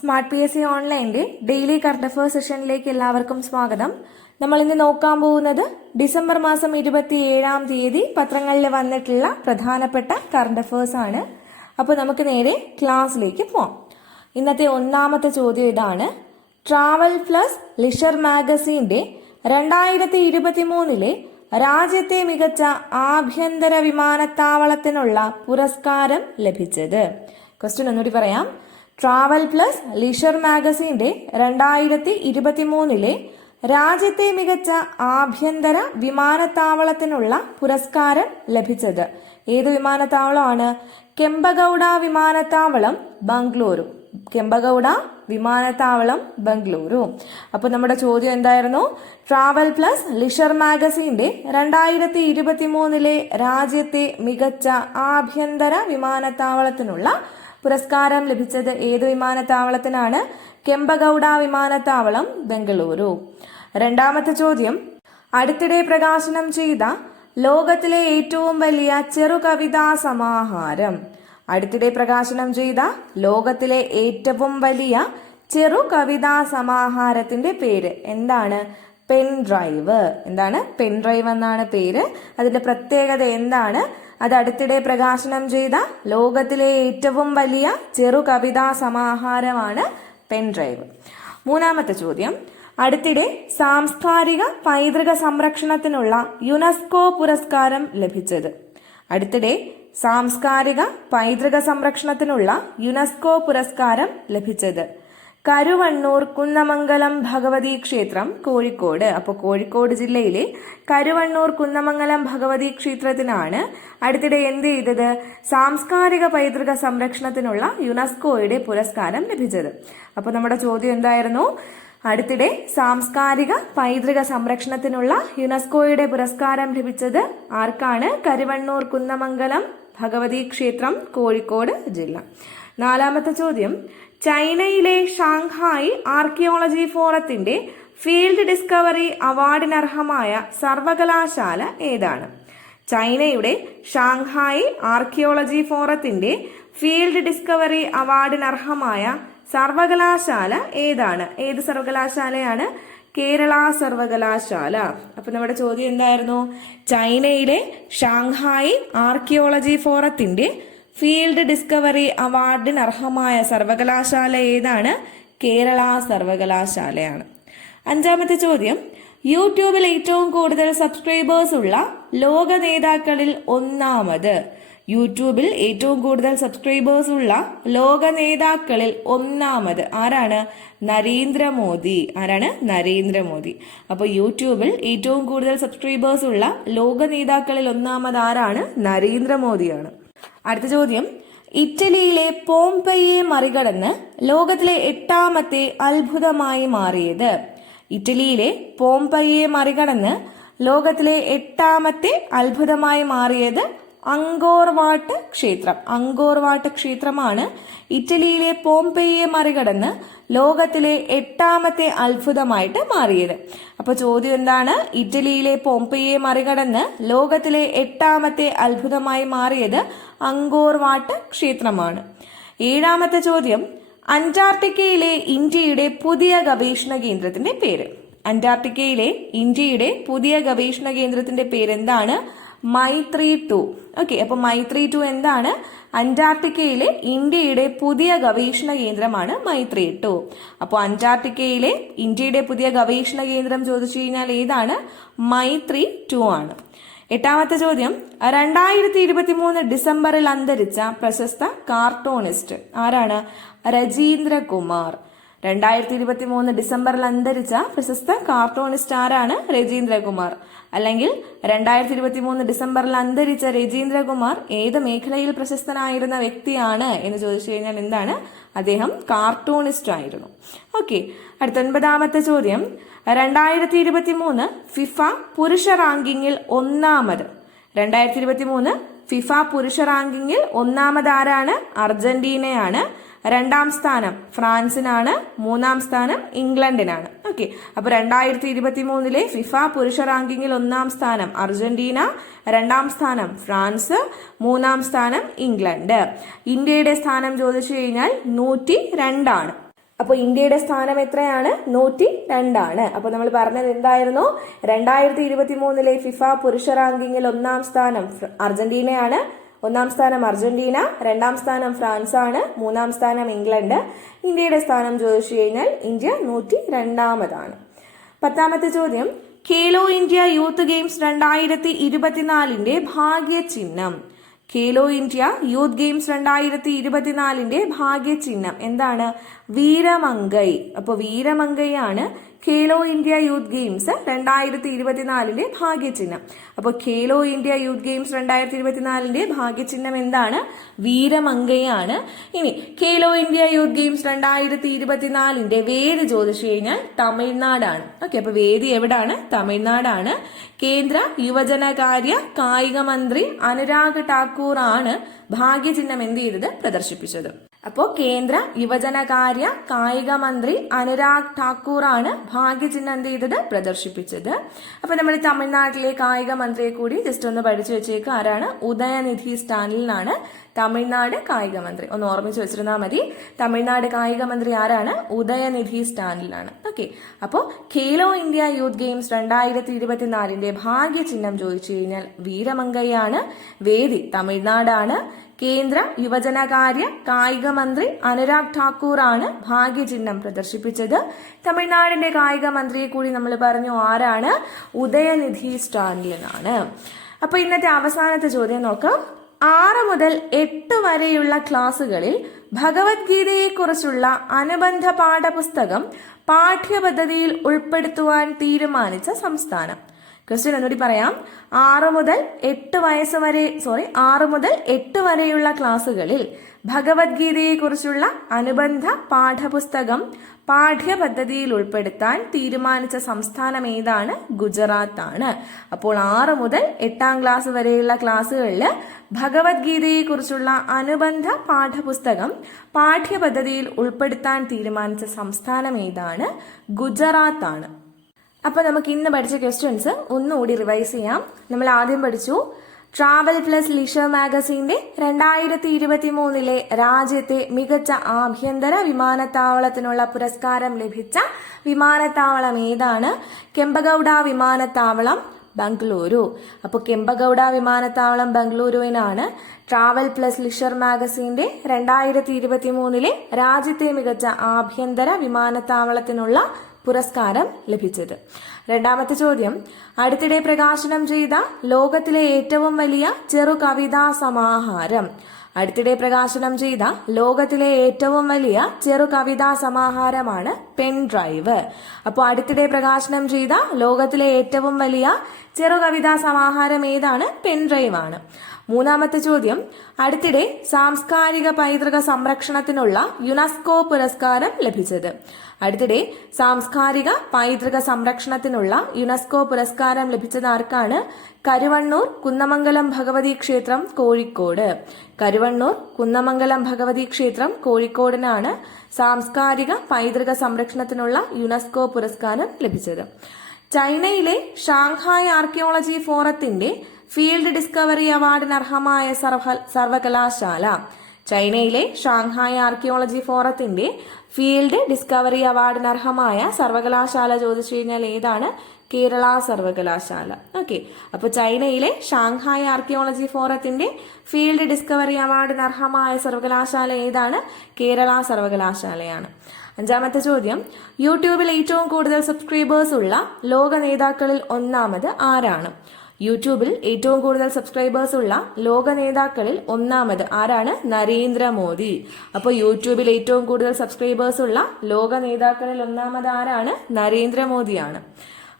Smart P S C ഓൺലൈന്റെ daily current affairs സെഷനിലേക്ക് എല്ലാവർക്കും സ്വാഗതം. നമ്മൾ ഇന്ന് നോക്കാൻ പോകുന്നത് ഡിസംബർ മാസം ഇരുപത്തി ഏഴാം തീയതി പത്രങ്ങളിൽ വന്നിട്ടുള്ള പ്രധാനപ്പെട്ട കറണ്ട് അഫയേഴ്സ് ആണ്. അപ്പോൾ നമുക്ക് നേരെ ക്ലാസ്സിലേക്ക് പോവാം. ഇന്നത്തെ ഒന്നാമത്തെ ചോദ്യം ഇതാണ്. ട്രാവൽ പ്ലസ് ലിഷർ മാഗസീന്റെ രണ്ടായിരത്തി ഇരുപത്തി മൂന്നിലെ രാജ്യത്തെ മികച്ച ആഭ്യന്തര വിമാനത്താവളത്തിനുള്ള പുരസ്കാരം ലഭിച്ചത്. ക്വസ്റ്റ്യൻ ഒന്നുകൂടി പറയാം. ട്രാവൽ പ്ലസ് ലിഷർ മാഗസീന്റെ രണ്ടായിരത്തി ഇരുപത്തി മൂന്നിലെ രാജ്യത്തെ മികച്ച ആഭ്യന്തര വിമാനത്താവളത്തിനുള്ള പുരസ്കാരം ലഭിച്ചത്. ഏത് വിമാനത്താവളമാണ്? കെമ്പഗൌഡ വിമാനത്താവളം ബംഗളൂരു കെമ്പഗൌഡ വിമാനത്താവളം ബംഗളൂരു അപ്പോൾ നമ്മുടെ ചോദ്യം എന്തായിരുന്നു? ട്രാവൽ പ്ലസ് ലിഷർ മാഗസീന്റെ രണ്ടായിരത്തി ഇരുപത്തി മൂന്നിലെ രാജ്യത്തെ മികച്ച ആഭ്യന്തര വിമാനത്താവളത്തിനുള്ള പുരസ്കാരം ലഭിച്ചത് ഏത് വിമാനത്താവളത്തിനാണ്? കെമ്പഗൌഡ വിമാനത്താവളം ബംഗളൂരു. രണ്ടാമത്തെ ചോദ്യം. അടുത്തിടെ പ്രകാശനം ചെയ്ത ലോകത്തിലെ ഏറ്റവും വലിയ ചെറുകവിതാ സമാഹാരം. അടുത്തിടെ പ്രകാശനം ചെയ്ത ലോകത്തിലെ ഏറ്റവും വലിയ ചെറു കവിതാ സമാഹാരത്തിന്റെ പേര് എന്താണ്? Pen drive. എന്താണ്? പെൻ ഡ്രൈവ് എന്നാണ് പേര്. അതിന്റെ പ്രത്യേകത എന്താണ്? അത് അടുത്തിടെ പ്രകാശനം ചെയ്ത ലോകത്തിലെ ഏറ്റവും വലിയ ചെറു കവിതാ സമാഹാരമാണ് പെൻ ഡ്രൈവ് മൂന്നാമത്തെ ചോദ്യം. അടുത്തിടെ സാംസ്കാരിക പൈതൃക സംരക്ഷണത്തിനുള്ള യുനെസ്കോ പുരസ്കാരം ലഭിച്ചത്. അടുത്തിടെ സാംസ്കാരിക പൈതൃക സംരക്ഷണത്തിനുള്ള യുനെസ്കോ പുരസ്കാരം ലഭിച്ചത്. കരുവണ്ണൂർ കുന്നമംഗലം ഭഗവതി ക്ഷേത്രം കോഴിക്കോട്. അപ്പോൾ കോഴിക്കോട് ജില്ലയിലെ കരുവണ്ണൂർ കുന്നമംഗലം ഭഗവതി ക്ഷേത്രത്തിനാണ് അടുത്തിടെ എന്ത് ചെയ്തത്? സാംസ്കാരിക പൈതൃക സംരക്ഷണത്തിനുള്ള യുനെസ്കോയുടെ പുരസ്കാരം ലഭിച്ചത്. അപ്പോൾ നമ്മുടെ ചോദ്യം എന്തായിരുന്നു? അടുത്തിടെ സാംസ്കാരിക പൈതൃക സംരക്ഷണത്തിനുള്ള യുനെസ്കോയുടെ പുരസ്കാരം ലഭിച്ചത് ആർക്കാണ്? കരുവണ്ണൂർ കുന്നമംഗലം ഭഗവതി ക്ഷേത്രം കോഴിക്കോട് ജില്ല. നാലാമത്തെ ചോദ്യം. ചൈനയിലെ ഷാങ്ഹായ് ആർക്കിയോളജി ഫോറത്തിന്റെ ഫീൽഡ് ഡിസ്കവറി അവാർഡിനർഹമായ സർവകലാശാല ഏതാണ്? ചൈനയുടെ ഷാങ്ഹായ് ആർക്കിയോളജി ഫോറത്തിന്റെ ഫീൽഡ് ഡിസ്കവറി അവാർഡിനർഹമായ സർവകലാശാല ഏതാണ്? ഏത് സർവകലാശാലയാണ്? കേരള സർവകലാശാല. അപ്പൊ നമ്മുടെ ചോദ്യം എന്തായിരുന്നു? ചൈനയിലെ ഷാങ്ഹായ് ആർക്കിയോളജി ഫോറത്തിന്റെ ഫീൽഡ് ഡിസ്കവറി അവാർഡിന് അർഹമായ സർവകലാശാല ഏതാണ്? കേരള സർവകലാശാലയാണ്. അഞ്ചാമത്തെ ചോദ്യം യൂട്യൂബിൽ ഏറ്റവും കൂടുതൽ സബ്സ്ക്രൈബേഴ്സ് ഉള്ള ലോക നേതാക്കളിൽ ഒന്നാമത്. യൂട്യൂബിൽ ഏറ്റവും കൂടുതൽ സബ്സ്ക്രൈബേഴ്സ് ഉള്ള ലോക നേതാക്കളിൽ ഒന്നാമത് ആരാണ്? നരേന്ദ്രമോദി. ആരാണ്? നരേന്ദ്രമോദി. അപ്പോൾ യൂട്യൂബിൽ ഏറ്റവും കൂടുതൽ സബ്സ്ക്രൈബേഴ്സ് ഉള്ള ലോക നേതാക്കളിൽ ഒന്നാമത് ആരാണ്? നരേന്ദ്രമോദിയാണ്. അടുത്ത ചോദ്യം. ഇറ്റലിയിലെ പോംപയെ മറികടന്ന് ലോകത്തിലെ എട്ടാമത്തെ അത്ഭുതമായി മാറിയത്. ഇറ്റലിയിലെ പോംപയെ മറികടന്ന് ലോകത്തിലെ എട്ടാമത്തെ അത്ഭുതമായി മാറിയത് അങ്കോർവാട്ട് ക്ഷേത്രം. അങ്കോർവാട്ട് ക്ഷേത്രമാണ് ഇറ്റലിയിലെ പോംപെയെ മറികടന്ന് ലോകത്തിലെ എട്ടാമത്തെ അത്ഭുതമായിട്ട് മാറിയത്. അപ്പൊ ചോദ്യം എന്താണ്? ഇറ്റലിയിലെ പോംപെയെ മറികടന്ന് ലോകത്തിലെ എട്ടാമത്തെ അത്ഭുതമായി മാറിയത് അങ്കോർവാട്ട് ക്ഷേത്രമാണ്. ഏഴാമത്തെ ചോദ്യം അന്റാർട്ടിക്കയിലെ ഇന്ത്യയുടെ പുതിയ ഗവേഷണ കേന്ദ്രത്തിന്റെ പേര്. അന്റാർട്ടിക്കയിലെ ഇന്ത്യയുടെ പുതിയ ഗവേഷണ കേന്ദ്രത്തിന്റെ പേരെന്താണ്? മൈത്രി ടു. ഓക്കെ അപ്പൊ മൈത്രി ടു എന്താണ്? അന്റാർട്ടിക്കയിലെ ഇന്ത്യയുടെ പുതിയ ഗവേഷണ കേന്ദ്രമാണ് മൈത്രി ടു. അപ്പോൾ അന്റാർട്ടിക്കയിലെ ഇന്ത്യയുടെ പുതിയ ഗവേഷണ കേന്ദ്രം ചോദിച്ചു കഴിഞ്ഞാൽ ഏതാണ്? മൈത്രി ടു ആണ്. എട്ടാമത്തെ ചോദ്യം. രണ്ടായിരത്തി ഇരുപത്തി മൂന്ന് ഡിസംബറിൽ അന്തരിച്ച പ്രശസ്ത കാർട്ടൂണിസ്റ്റ് ആരാണ്? രജീന്ദ്രകുമാർ. രണ്ടായിരത്തി ഇരുപത്തി മൂന്ന് ഡിസംബറിൽ അന്തരിച്ച പ്രശസ്ത കാർട്ടൂണിസ്റ്റ് ആരാണ്? രജീന്ദ്രകുമാർ. അല്ലെങ്കിൽ രണ്ടായിരത്തി ഇരുപത്തി മൂന്ന് ഡിസംബറിൽ അന്തരിച്ച രജീന്ദ്രകുമാർ ഏത് മേഖലയിൽ പ്രശസ്തനായിരുന്ന വ്യക്തിയാണ് എന്ന് ചോദിച്ചു കഴിഞ്ഞാൽ എന്താണ്? അദ്ദേഹം കാർട്ടൂണിസ്റ്റ് ആയിരുന്നു. ഓക്കെ അടുത്ത ഒൻപതാമത്തെ ചോദ്യം. രണ്ടായിരത്തി ഇരുപത്തി മൂന്ന് ഫിഫ പുരുഷ റാങ്കിങ്ങിൽ ഒന്നാമത്. രണ്ടായിരത്തി ഇരുപത്തി മൂന്ന് ഫിഫ പുരുഷ റാങ്കിങ്ങിൽ ഒന്നാമത് ആരാണ് അർജന്റീനയാണ്. രണ്ടാം സ്ഥാനം ഫ്രാൻസിനാണ് മൂന്നാം സ്ഥാനം ഇംഗ്ലണ്ടിനാണ്. ഓക്കെ അപ്പൊ രണ്ടായിരത്തി ഇരുപത്തി മൂന്നിലെ ഫിഫ പുരുഷ റാങ്കിങ്ങിൽ ഒന്നാം സ്ഥാനം അർജന്റീന രണ്ടാം സ്ഥാനം ഫ്രാൻസ് മൂന്നാം സ്ഥാനം ഇംഗ്ലണ്ട്. ഇന്ത്യയുടെ സ്ഥാനം ചോദിച്ചു കഴിഞ്ഞാൽ നൂറ്റി രണ്ടാണ് അപ്പോൾ ഇന്ത്യയുടെ സ്ഥാനം എത്രയാണ്? നൂറ്റി രണ്ടാണ് അപ്പോൾ നമ്മൾ പറഞ്ഞത് എന്തായിരുന്നു? രണ്ടായിരത്തി ഇരുപത്തി മൂന്നിലെ ഫിഫ പുരുഷ റാങ്കിങ്ങിൽ ഒന്നാം സ്ഥാനം അർജന്റീനയാണ് ഒന്നാം സ്ഥാനം അർജന്റീന രണ്ടാം സ്ഥാനം ഫ്രാൻസ് ആണ് മൂന്നാം സ്ഥാനം ഇംഗ്ലണ്ട്. ഇന്ത്യയുടെ സ്ഥാനം ചോദിച്ചു കഴിഞ്ഞാൽ ഇന്ത്യ നൂറ്റി രണ്ടാമതാണ് പത്താമത്തെ ചോദ്യം ഖേലോ ഇന്ത്യ യൂത്ത് ഗെയിംസ് രണ്ടായിരത്തി ഇരുപത്തിനാലിന്റെ ഭാഗ്യചിഹ്നം. ഖേലോ ഇന്ത്യ യൂത്ത് ഗെയിംസ് രണ്ടായിരത്തി ഇരുപത്തിനാലിന്റെ ഭാഗ്യചിഹ്നം എന്താണ്? വീരമംഗൈ. അപ്പോൾ വീരമങ്കൈയാണ് ഖേലോ ഇന്ത്യ യൂത്ത് ഗെയിംസ് രണ്ടായിരത്തി ഇരുപത്തിനാലിന്റെ ഭാഗ്യചിഹ്നം. അപ്പോൾ ഖേലോ ഇന്ത്യ യൂത്ത് ഗെയിംസ് രണ്ടായിരത്തി ഇരുപത്തിനാലിന്റെ ഭാഗ്യചിഹ്നം എന്താണ്? വീരമംഗയാണ്. ഇനി ഖേലോ ഇന്ത്യ യൂത്ത് ഗെയിംസ് രണ്ടായിരത്തി ഇരുപത്തിനാലിന്റെ വേദി ചോദിച്ചു കഴിഞ്ഞാൽ തമിഴ്നാടാണ്. ഓക്കെ അപ്പൊ വേദി എവിടാണ്? തമിഴ്നാടാണ്. കേന്ദ്ര യുവജനകാര്യ കായിക മന്ത്രി അനുരാഗ് ഠാക്കൂർ ആണ് ഭാഗ്യചിഹ്നം എന്ത് ചെയ്തത്? പ്രദർശിപ്പിച്ചത്. അപ്പോൾ കേന്ദ്ര യുവജനകാര്യ കായിക മന്ത്രി അനുരാഗ് ഠാക്കൂറാണ് ഭാഗ്യചിഹ്നം എന്ത് ചെയ്തത്? പ്രദർശിപ്പിച്ചത്. അപ്പൊ നമ്മൾ തമിഴ്നാട്ടിലെ കായിക മന്ത്രിയെ കൂടി ജസ്റ്റ് ഒന്ന് പഠിച്ചു വെച്ചേക്ക് ആരാണ്? ഉദയനിധി സ്റ്റാലിനാണ് തമിഴ്നാട് കായിക മന്ത്രി. ഒന്ന് ഓർമ്മിച്ച് വെച്ചിരുന്നാൽ മതി. തമിഴ്നാട് കായിക മന്ത്രി ആരാണ്? ഉദയനിധി സ്റ്റാലിനാണ്. ഓക്കെ. അപ്പോൾ ഖേലോ ഇന്ത്യ യൂത്ത് ഗെയിംസ് രണ്ടായിരത്തി ഇരുപത്തിനാലിന്റെ ഭാഗ്യചിഹ്നം ചോദിച്ചു കഴിഞ്ഞാൽ വീരമംഗയ്യാണ്. വേദി തമിഴ്നാടാണ്. കേന്ദ്ര യുവജനകാര്യ കായിക മന്ത്രി അനുരാഗ് ഠാക്കൂറാണ് ഭാഗ്യചിഹ്നം പ്രദർശിപ്പിച്ചത്. തമിഴ്നാടിന്റെ കായിക മന്ത്രിയെ കൂടി നമ്മൾ പറഞ്ഞു ആരാണ്? ഉദയനിധി സ്റ്റാലിനാണ്. അപ്പൊ ഇന്നത്തെ അവസാനത്തെ ചോദ്യം നോക്കാം. ആറ് മുതൽ എട്ട് വരെയുള്ള ക്ലാസ്സുകളിൽ ഭഗവത്ഗീതയെക്കുറിച്ചുള്ള അനുബന്ധ പാഠപുസ്തകം പാഠ്യപദ്ധതിയിൽ ഉൾപ്പെടുത്തുവാൻ തീരുമാനിച്ച സംസ്ഥാനം. ക്വസ്റ്റ്യൻ ഒന്നുകൂടി പറയാം. ആറ് മുതൽ എട്ട് വയസ്സ് വരെ സോറി ആറ് മുതൽ എട്ട് വരെയുള്ള ക്ലാസ്സുകളിൽ ഭഗവത്ഗീതയെക്കുറിച്ചുള്ള അനുബന്ധ പാഠപുസ്തകം പാഠ്യപദ്ധതിയിൽ ഉൾപ്പെടുത്താൻ തീരുമാനിച്ച സംസ്ഥാനം ഏതാണ്? ഗുജറാത്ത് ആണ് അപ്പോൾ ആറ് മുതൽ എട്ടാം ക്ലാസ് വരെയുള്ള ക്ലാസ്സുകളിൽ ഭഗവത്ഗീതയെക്കുറിച്ചുള്ള അനുബന്ധ പാഠപുസ്തകം പാഠ്യപദ്ധതിയിൽ ഉൾപ്പെടുത്താൻ തീരുമാനിച്ച സംസ്ഥാനം ഏതാണ്? ഗുജറാത്ത് ആണ് അപ്പൊ നമുക്ക് ഇന്ന് പഠിച്ച ക്വസ്റ്റ്യൻസ് ഒന്നുകൂടി റിവൈസ് ചെയ്യാം. നമ്മൾ ആദ്യം പഠിച്ചു. ട്രാവൽ പ്ലസ് ലിഷർ മാഗസീന്റെ രണ്ടായിരത്തി ഇരുപത്തി മൂന്നിലെ രാജ്യത്തെ മികച്ച ആഭ്യന്തര വിമാനത്താവളത്തിനുള്ള പുരസ്കാരം ലഭിച്ച വിമാനത്താവളം ഏതാണ്? കെമ്പഗൌഡ വിമാനത്താവളം ബംഗളൂരു. അപ്പോൾ കെമ്പഗൌഡ വിമാനത്താവളം ബംഗളൂരുവിനാണ് ട്രാവൽ പ്ലസ് ലിഷർ മാഗസീന്റെ രണ്ടായിരത്തി ഇരുപത്തി മൂന്നിലെ രാജ്യത്തെ മികച്ച ആഭ്യന്തര വിമാനത്താവളത്തിനുള്ള പുരസ്കാരം ലഭിച്ചത്. രണ്ടാമത്തെ ചോദ്യം അടുത്തിടെ പ്രകാശനം ചെയ്ത ലോകത്തിലെ ഏറ്റവും വലിയ ചെറു കവിതാ സമാഹാരം. അടുത്തിടെ പ്രകാശനം ചെയ്ത ലോകത്തിലെ ഏറ്റവും വലിയ ചെറു കവിതാ സമാഹാരമാണ് പെൻ ഡ്രൈവ്. അപ്പോൾ അടുത്തിടെ പ്രകാശനം ചെയ്ത ലോകത്തിലെ ഏറ്റവും വലിയ ചെറു കവിതാ സമാഹാരം ഏതാണ്? പെൻ ഡ്രൈവ് ആണ്. മൂന്നാമത്തെ ചോദ്യം അടുത്തിടെ സാംസ്കാരിക പൈതൃക സംരക്ഷണത്തിനുള്ള യുനെസ്കോ പുരസ്കാരം ലഭിച്ചത്. അടുത്തിടെ സാംസ്കാരിക പൈതൃക സംരക്ഷണത്തിനുള്ള യുനെസ്കോ പുരസ്കാരം ലഭിച്ചത് ആർക്കാണ്? കരുവണ്ണൂർ കുന്നമംഗലം ഭഗവതി ക്ഷേത്രം കോഴിക്കോട്. കരുവണ്ണൂർ കുന്നമംഗലം ഭഗവതി ക്ഷേത്രം കോഴിക്കോടിനാണ് സാംസ്കാരിക പൈതൃക സംരക്ഷണത്തിനുള്ള യുനെസ്കോ പുരസ്കാരം ലഭിച്ചത്. ചൈനയിലെ ഷാങ്ഹായ് ആർക്കിയോളജി ഫോറത്തിന്റെ ഫീൽഡ് ഡിസ്കവറി അവാർഡിന് അർഹമായ സർവ- സർവകലാശാല ചൈനയിലെ ഷാങ്ഹായ് ആർക്കിയോളജി ഫോറത്തിന്റെ ഫീൽഡ് ഡിസ്കവറി അവാർഡിന് അർഹമായ സർവകലാശാല ചോദിച്ചു കഴിഞ്ഞാൽ ഏതാണ്? കേരള സർവകലാശാല. ഓക്കെ. അപ്പോൾ ചൈനയിലെ ഷാങ്ഹായ് ആർക്കിയോളജി ഫോറത്തിന്റെ ഫീൽഡ് ഡിസ്കവറി അവാർഡിന് അർഹമായ സർവകലാശാല ഏതാണ്? കേരള സർവകലാശാലയാണ്. അഞ്ചാമത്തെ ചോദ്യം. യൂട്യൂബിൽ ഏറ്റവും കൂടുതൽ സബ്സ്ക്രൈബേഴ്സ് ഉള്ള ലോക നേതാക്കളിൽ ഒന്നാമത് ആരാണ്? യൂട്യൂബിൽ ഏറ്റവും കൂടുതൽ സബ്സ്ക്രൈബേഴ്സ് ഉള്ള ലോക നേതാക്കളിൽ ഒന്നാമത് ആരാണ്? നരേന്ദ്രമോദി. അപ്പോൾ യൂട്യൂബിൽ ഏറ്റവും കൂടുതൽ സബ്സ്ക്രൈബേഴ്സ് ഉള്ള ലോക നേതാക്കളിൽ ഒന്നാമത് ആരാണ്? നരേന്ദ്രമോദിയാണ്.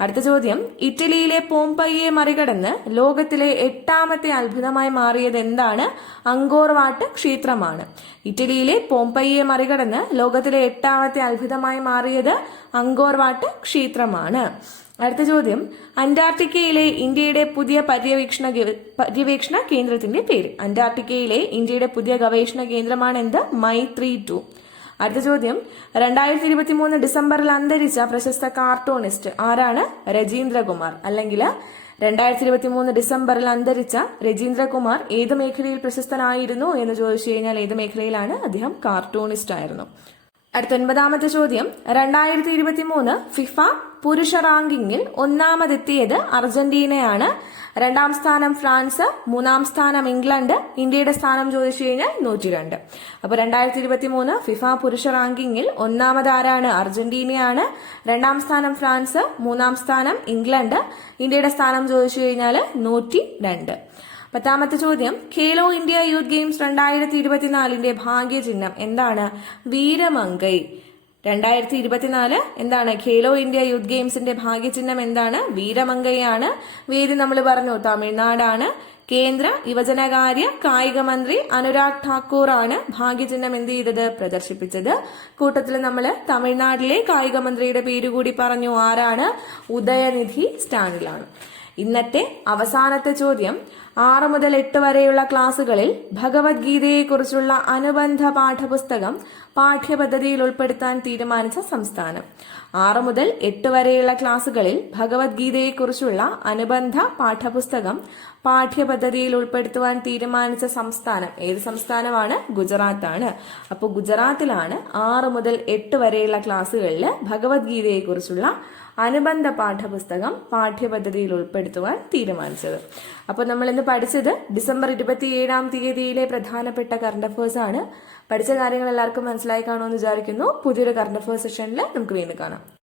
അടുത്ത ചോദ്യം ഇറ്റലിയിലെ പോംപയ്യെ മറികടന്ന് ലോകത്തിലെ എട്ടാമത്തെ അത്ഭുതമായി മാറിയത് എന്താണ്? അങ്കോർവാട്ട് ക്ഷേത്രമാണ്. ഇറ്റലിയിലെ പോംപയ്യെ മറികടന്ന് ലോകത്തിലെ എട്ടാമത്തെ അത്ഭുതമായി മാറിയത് അങ്കോർവാട്ട് ക്ഷേത്രമാണ്. അടുത്ത ചോദ്യം. അന്റാർട്ടിക്കയിലെ ഇന്ത്യയുടെ പുതിയ പര്യവേക്ഷണ പര്യവേക്ഷണ കേന്ദ്രത്തിന്റെ പേര്. അന്റാർട്ടിക്കയിലെ ഇന്ത്യയുടെ പുതിയ ഗവേഷണ കേന്ദ്രമാണ് എന്ത് മൈത്രി ടു. അടുത്ത ചോദ്യം. രണ്ടായിരത്തി ഇരുപത്തി മൂന്ന് ഡിസംബറിൽ അന്തരിച്ച പ്രശസ്ത കാർട്ടൂണിസ്റ്റ് ആരാണ്? രജീന്ദ്രകുമാർ. അല്ലെങ്കിൽ രണ്ടായിരത്തി ഇരുപത്തി മൂന്ന് ഡിസംബറിൽ അന്തരിച്ച രജീന്ദ്രകുമാർ ഏത് മേഖലയിൽ പ്രശസ്തനായിരുന്നു എന്ന് ചോദിച്ചു കഴിഞ്ഞാൽ ഏത് മേഖലയിലാണ് അദ്ദേഹം കാർട്ടൂണിസ്റ്റ് ആയിരുന്നു അടുത്ത ഒൻപതാമത്തെ ചോദ്യം. രണ്ടായിരത്തി ഇരുപത്തി മൂന്ന് ഫിഫ പുരുഷ റാങ്കിങ്ങിൽ ഒന്നാമതെത്തിയത് അർജന്റീനയാണ്. രണ്ടാം സ്ഥാനം ഫ്രാൻസ് മൂന്നാം സ്ഥാനം ഇംഗ്ലണ്ട് ഇന്ത്യയുടെ സ്ഥാനം ചോദിച്ചു കഴിഞ്ഞാൽ നൂറ്റി രണ്ട് അപ്പൊ രണ്ടായിരത്തി ഇരുപത്തി മൂന്ന് ഫിഫ പുരുഷ റാങ്കിങ്ങിൽ ഒന്നാമതാരാണ്? അർജന്റീനയാണ്. രണ്ടാം സ്ഥാനം ഫ്രാൻസ് മൂന്നാം സ്ഥാനം ഇംഗ്ലണ്ട് ഇന്ത്യയുടെ സ്ഥാനം ചോദിച്ചു കഴിഞ്ഞാൽ നൂറ്റി രണ്ട് പത്താമത്തെ ചോദ്യം ഖേലോ ഇന്ത്യ യൂത്ത് ഗെയിംസ് രണ്ടായിരത്തി ഇരുപത്തിനാലിന്റെ ഭാഗ്യചിഹ്നം എന്താണ്? വീരമങ്കൈ രണ്ടായിരത്തി ഇരുപത്തിനാല് എന്താണ്? ഖേലോ ഇന്ത്യ യൂത്ത് ഗെയിംസിന്റെ ഭാഗ്യചിഹ്നം എന്താണ്? വീരമങ്കയാണ് വേദി നമ്മൾ പറഞ്ഞു തമിഴ്നാടാണ്. കേന്ദ്ര യുവജനകാര്യ കായിക മന്ത്രി അനുരാഗ് ഠാക്കൂർ ആണ് ഭാഗ്യചിഹ്നം എന്ത് ചെയ്തത്? പ്രദർശിപ്പിച്ചത്. കൂട്ടത്തിൽ നമ്മൾ തമിഴ്നാട്ടിലെ കായിക മന്ത്രിയുടെ പേര് കൂടി പറഞ്ഞു ആരാണ്? ഉദയനിധി സ്റ്റാനിലാണ്. ഇന്നത്തെ അവസാനത്തെ ചോദ്യം. ആറ് മുതൽ എട്ട് വരെയുള്ള ക്ലാസ്സുകളിൽ ഭഗവത്ഗീതയെക്കുറിച്ചുള്ള അനുബന്ധ പാഠപുസ്തകം പാഠ്യപദ്ധതിയിൽ ഉൾപ്പെടുത്താൻ തീരുമാനിച്ച സംസ്ഥാനം. ആറ് മുതൽ എട്ട് വരെയുള്ള ക്ലാസുകളിൽ ഭഗവത്ഗീതയെക്കുറിച്ചുള്ള അനുബന്ധ പാഠപുസ്തകം പാഠ്യപദ്ധതിയിൽ ഉൾപ്പെടുത്തുവാൻ തീരുമാനിച്ച സംസ്ഥാനം ഏത് സംസ്ഥാനമാണ്? ഗുജറാത്താണ്. അപ്പോൾ ഗുജറാത്തിലാണ് ആറ് മുതൽ എട്ട് വരെയുള്ള ക്ലാസ്സുകളിൽ ഭഗവത്ഗീതയെക്കുറിച്ചുള്ള അനുബന്ധ പാഠപുസ്തകം പാഠ്യപദ്ധതിയിൽ ഉൾപ്പെടുത്തുവാൻ തീരുമാനിച്ചത്. അപ്പോൾ നമ്മൾ ഇന്ന് പഠിച്ചത് ഡിസംബർ ഇരുപത്തിയേഴാം തീയതിയിലെ പ്രധാനപ്പെട്ട കറണ്ട് അഫേഴ്സ് ആണ്. പഠിച്ച കാര്യങ്ങൾ എല്ലാവർക്കും മനസ്സിലായി കാണുമെന്ന് വിചാരിക്കുന്നു. പുതിയൊരു കറണ്ട് അഫേഴ്സ് സെഷനിൽ നമുക്ക് വീണ്ടും കാണാം.